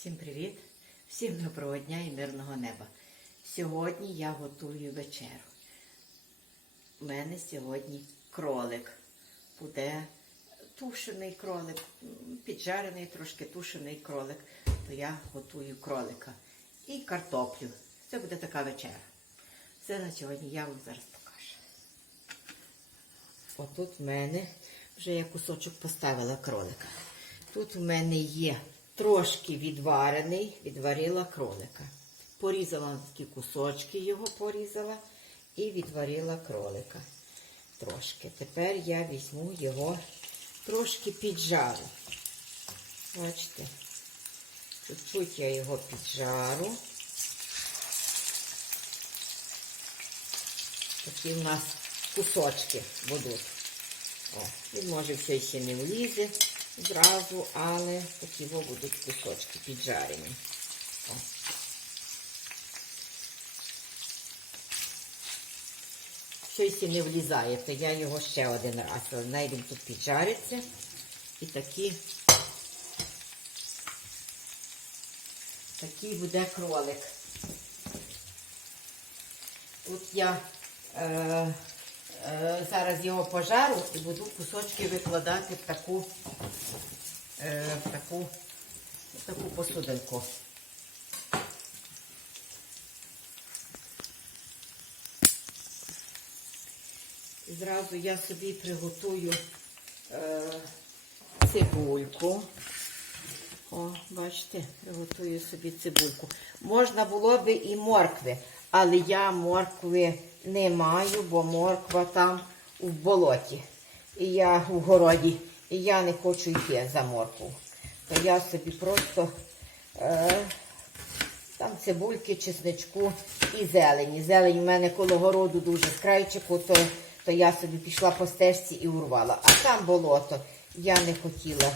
Всім привіт! Всім доброго дня і мирного неба. Сьогодні я готую вечерю. У мене сьогодні кролик. Буде тушений кролик, піджарений трошки тушений кролик. То я готую кролика. І картоплю. Це буде така вечеря. Все на сьогодні я вам зараз покажу. Отут в мене вже я кусочок поставила кролика. Тут у мене є трошки відварений, відварила кролика. Порізала такі кусочки його порізала і відварила кролика. Трошки. Тепер я візьму його трошки піджару. Бачите? Чуть-чуть я його піджару. Такі в нас кусочки будуть. О, він може все ще не влізе зразу, але такі во будуть кусочки піджарені. О. Щось ще не влізає, то я його ще один раз. але Най він тут піджариться. І такі, такий буде кролик. Тут я е, зараз його пожару і буду кусочки викладати в таку, е, в таку, в таку посудинку. І зразу я собі приготую е, цибульку. О, бачите, приготую собі цибульку. Можна було би і моркви, але я моркви не маю, бо морква там в болоті. І я в городі, і я не хочу йти за моркву. То я собі просто е, там цибульки, чесничку і зелені. Зелень у мене коло городу дуже з крайчику, то, то я собі пішла по стежці і урвала. А там болото. Я не хотіла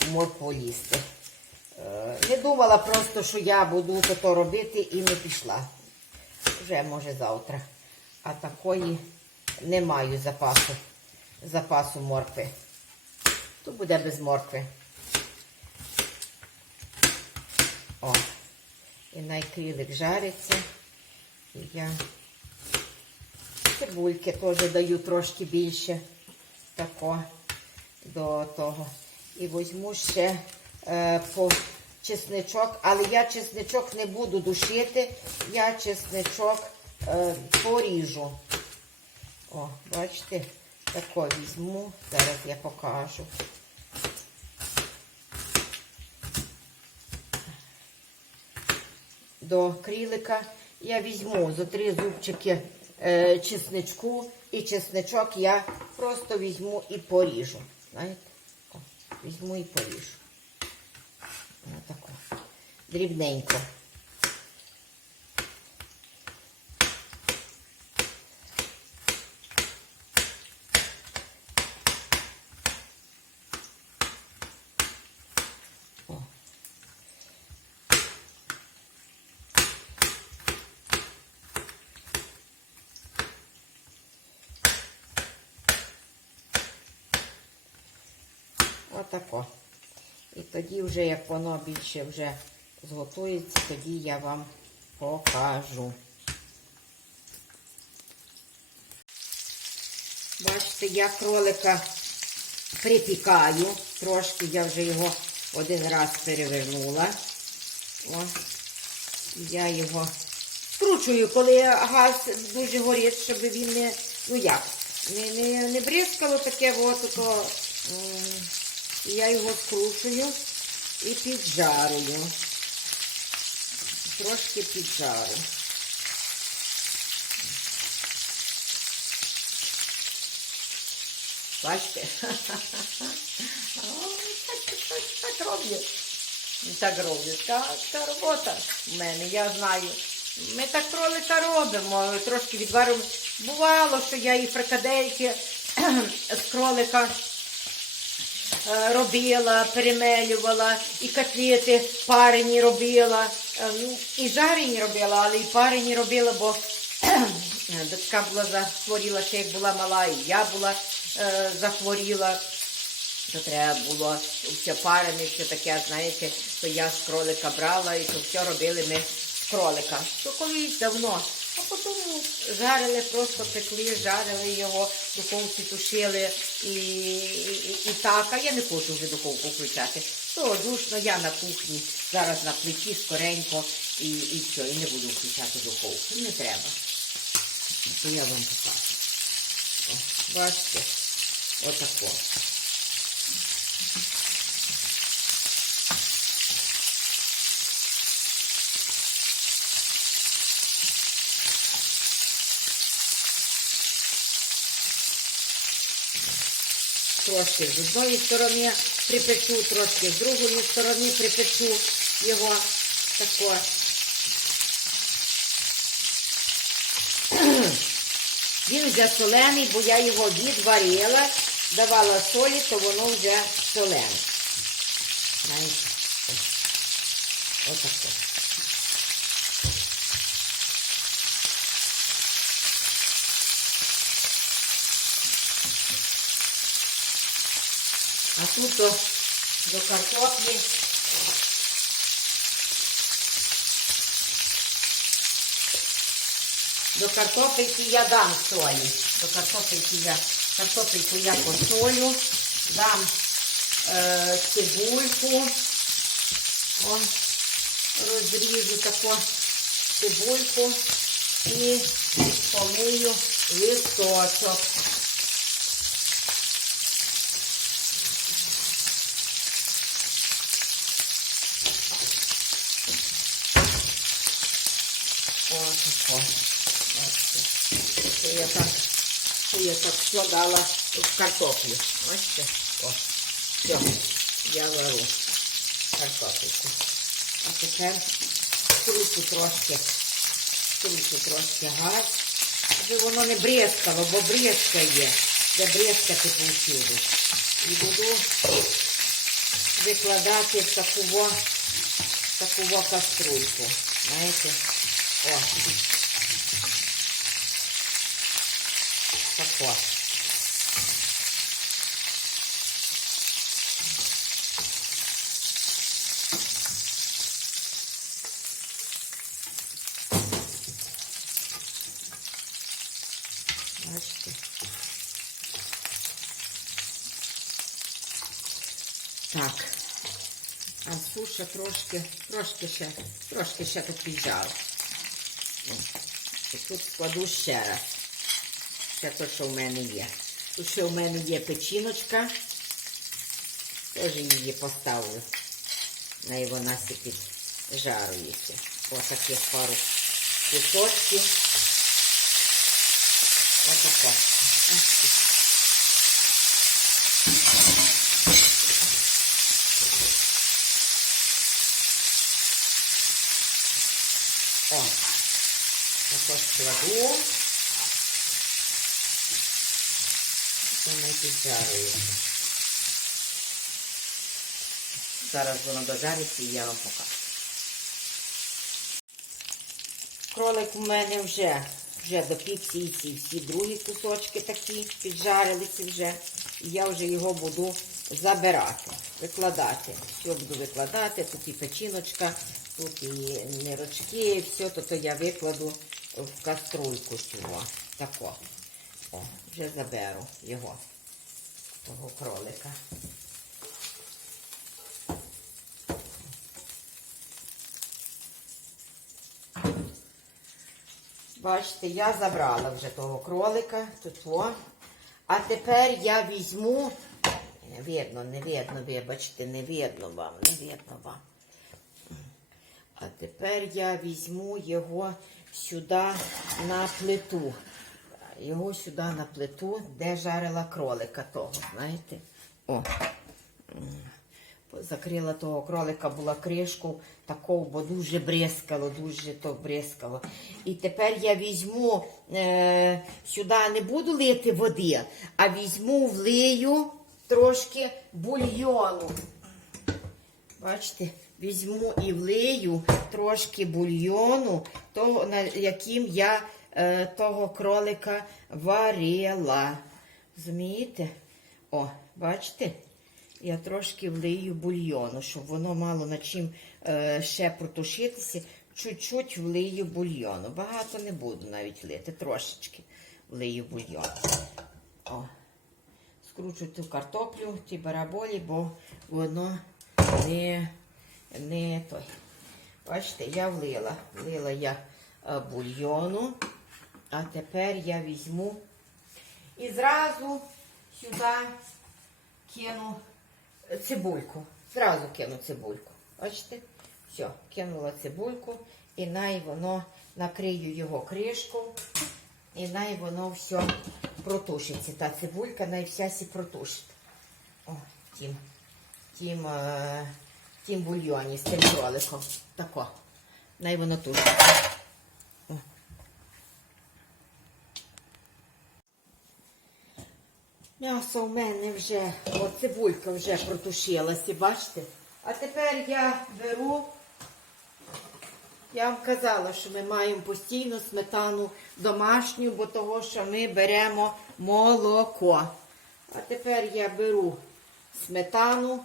в моркву лізти. Е, Не думала просто, що я буду то робити і не пішла. Вже може завтра. А такої не маю запасу, запасу моркви. То буде без моркви. О, і найкрілик жариться. І я цибульки теж даю трошки більше тако до того. І візьму ще е, по чесничок, але я чесничок не буду душити, я чесничок е, поріжу. О, бачите, тако візьму, зараз я покажу. До крілика я візьму за три зубчики е, чесничку і чесничок я просто візьму і поріжу. Знаєте? О, візьму і поріжу. Отако. Дрібненько. Отако. І тоді вже, як воно більше вже зготується, тоді я вам покажу. Бачите, я кролика припікаю. Трошки я вже його один раз перевернула. О, я його скручую, коли газ дуже горить, щоб він не, ну як, не, не, не бризкало таке, от, то, я його скручую і піджарую. Трошки піджарю. Бачите? Так, так, так роблять. Роблять. Так, та робота в мене, я знаю. Ми так кролика робимо, трошки відваримо. Бувало, що я і фрикадельки з кролика робила, перемелювала, і котлети парені робила, е, ну, і жарені робила, але і парені робила, бо дочка була захворіла, ще як була мала, і я була е, захворіла. то треба було все парене, все таке, знаєте, то я з кролика брала і то все робили ми з кролика. То колись давно. А потім жарили, просто пекли, жарили його, духовці тушили і, і, і так. А я не хочу вже духовку включати. То душно, я на кухні, зараз на плиті скоренько і, і все, і не буду включати духовку. Не треба. То я вам покажу. Бачите, отако. Трошки з одної сторони припечу, трошки з другої сторони припечу його тако. Він вже солений, бо я його відварила, давала солі, то воно вже солене. Знаєте, отако. Тут до, картоплі До картопельки я дам солі. До картопельки я картопельку я посолю, дам е, цибульку. О, розріжу таку цибульку і помию листочок. О, тако. Бачите. Це я так, це я так складала в картоплю. Бачите? О, все, я вару картопельку. А тепер кручу трошки, кручу трошки газ, аби воно не брязкало, бо брязка є, де брязкати повсюди. І буду викладати в таку во, таку каструльку. Знаєте? О. Тако. Бачите? Так. А суша трошки, трошки ще, трошки ще так піджала. І тут складу ще раз. Це те, що в мене є. Тут ще в мене є печіночка. Теж її поставлю. На вона сипить жарується. Ось таких пару кусочків. Ось тако. Ось тут. О, також кладу. Вона піджарюється. Зараз воно дожариться і я вам покажу. Кролик у мене вже, вже допікся і ці всі другі кусочки такі піджарилися вже. І я вже його буду забирати, викладати. Все буду викладати, тут і печіночка, тут і нирочки, все, то, то я викладу в каструльку цього. Тако. О, вже заберу його, того кролика. Бачите, я забрала вже того кролика, тут о. А тепер я візьму, не видно, не видно, вибачте, не видно вам, не видно вам. А тепер я візьму його сюди на плиту. Його сюди на плиту, де жарила кролика того, знаєте? О. Закрила того кролика, була кришку такого, бо дуже бризкало, дуже то бризкало. І тепер я візьму е, сюди не буду лити води, а візьму влию трошки бульйону. Бачите, візьму і влию трошки бульйону, того, на яким я е, того кролика варила. Розумієте? О, бачите? я трошки влию бульйону, щоб воно мало над чим е, ще протушитися. Чуть-чуть влию бульйону. Багато не буду навіть лити, трошечки влию бульйон. О. Скручу ту картоплю, ті бараболі, бо воно не, не той. Бачите, я влила. Влила я е, бульйону, а тепер я візьму і зразу сюди кину цибульку. Зразу кину цибульку. Бачите? Все, кинула цибульку і най воно накрию його кришку. І най воно все протушиться. Та цибулька най вся сі протушить. О, тім, тім, е, тім бульйоні з цим кроликом. Тако. Най воно. О. М'ясо в мене вже, от цибулька вже протушилася, бачите? А тепер я беру, я вам казала, що ми маємо постійно сметану домашню, бо того, що ми беремо молоко. А тепер я беру сметану,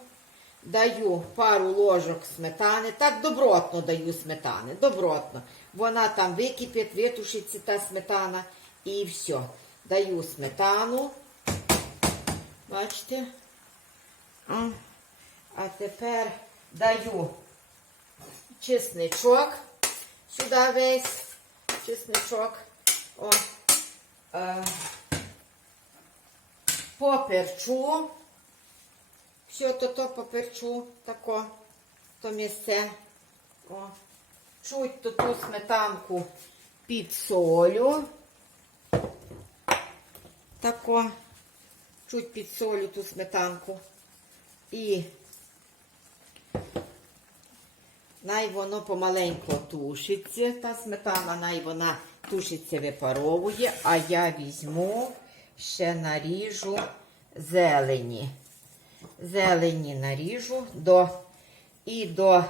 даю пару ложок сметани. Так добротно даю сметани, добротно. Вона там википить, витушиться та сметана і все. Даю сметану. Бачите? А, тепер даю чесничок сюди весь. Чесничок. О, е, поперчу. Все то то поперчу тако, то місце. О. Чуть то ту сметанку підсолю. Тако чуть підсолю ту сметанку. І най воно помаленько тушиться. Та сметана, най вона тушиться, випаровує, а я візьму, ще наріжу зелені. Зелені наріжу до, і до,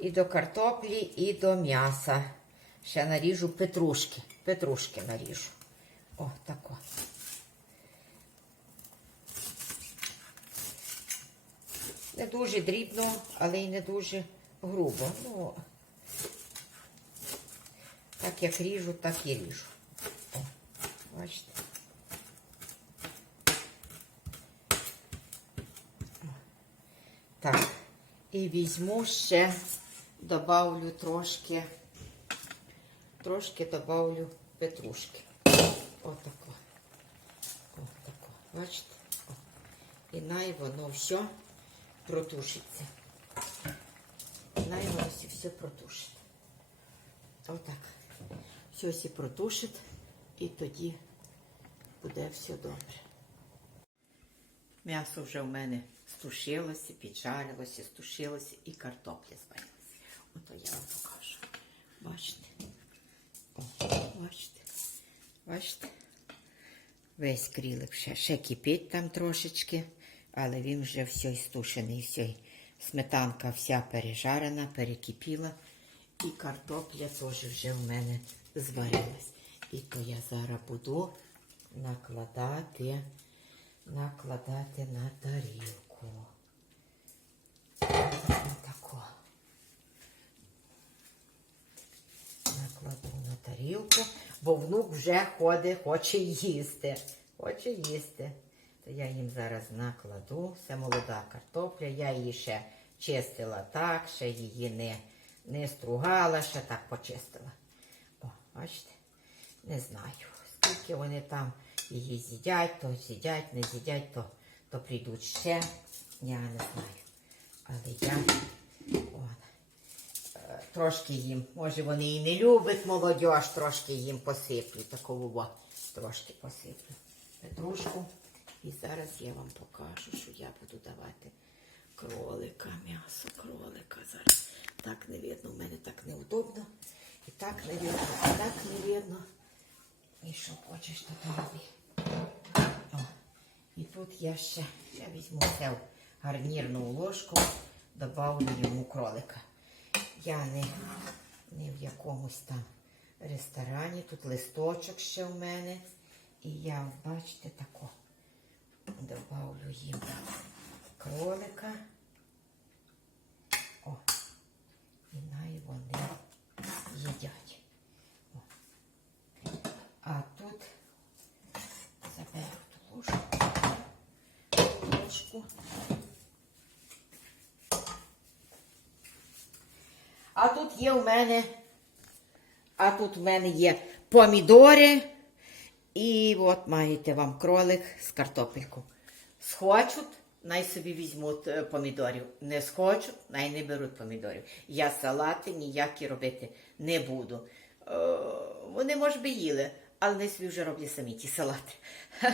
і до картоплі, і до м'яса. Ще наріжу петрушки. Петрушки наріжу. О, тако. Не дуже дрібно, але й не дуже грубо. Ну, так як ріжу, так і ріжу. О, бачите. О, Так, і візьму ще, добавлю трошки, трошки добавлю петрушки. Отако. Отако. Бачите? О. І най воно все протушиться. Най воно все протушить. Отак. Все всі протушить і тоді буде все добре. М'ясо вже в мене стушилося, піджарилося, стушилося і картопля зварилася. Ото я вам покажу. Бачите? Бачите? Бачите? Весь крілик ще, ще кипить там трошечки, але він вже все стушений, все. Сметанка вся пережарена, перекипіла. І картопля теж вже в мене зварилась. І то я зараз буду накладати, накладати на тарілку. Отако. Накладу на тарілку, бо внук вже ходить, хоче їсти. Хоче їсти. То я їм зараз накладу. Це молода картопля. Я її ще чистила так, ще її не, не стругала, ще так почистила. О, бачите? Не знаю. Скільки вони там її з'їдять, то з'їдять, не з'їдять, то, то прийдуть ще. Я не знаю. Але я. От е, трошки їм, може вони і не люблять молодь, трошки їм посиплю, такого трошки посиплю петрушку. І зараз я вам покажу, що я буду давати кролика, м'ясо кролика. Зараз так не видно, в мене так неудобно. І так не видно, і так не видно. І що хочеш, то роби. Тут я ще, ще візьму в гарнірну ложку, добавлю йому кролика. Я не, не в якомусь там ресторані. Тут листочок ще в мене. І я, бачите, тако Добавлю їм кролика. О, і най вони їдять. О. А тут заберу ту ложку. Ложку. А тут є у мене, а тут в мене є помідори. І от маєте вам кролик з картопельку. Схочуть, най собі візьмуть е, помідорів. Не схочуть, най не беруть помідорів. Я салати ніякі робити не буду. Е, вони, може би, їли, але не собі вже роблять самі ті салати.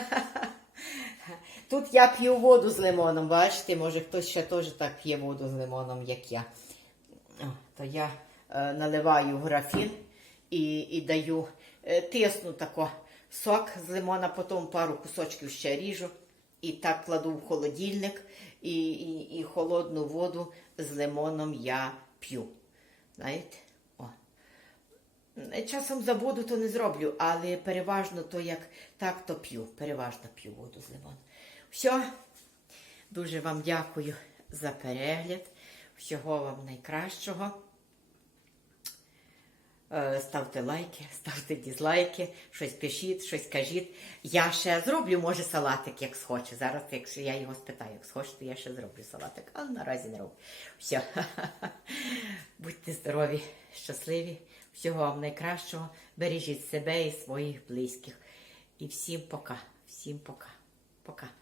Тут я п'ю воду з лимоном, бачите, може хтось ще теж так п'є воду з лимоном, як я. То я е, наливаю графін і, і даю, е, тисну тако сок з лимона, потім пару кусочків ще ріжу. І так кладу в холодильник, і, і, і холодну воду з лимоном я п'ю. Знаєте? Часом забуду, то не зроблю, але переважно то як так, то п'ю. Переважно п'ю воду з лимоном. Все. Дуже вам дякую за перегляд. Всього вам найкращого. Е, Ставте лайки, ставте дізлайки, щось пишіть, щось кажіть. Я ще зроблю, може, салатик, як схоче. Зараз, якщо я його спитаю, як схочете, я ще зроблю салатик, але наразі не роблю. Все. Будьте здорові, щасливі, всього вам найкращого. Бережіть себе і своїх близьких. І всім пока. Всім пока. Пока.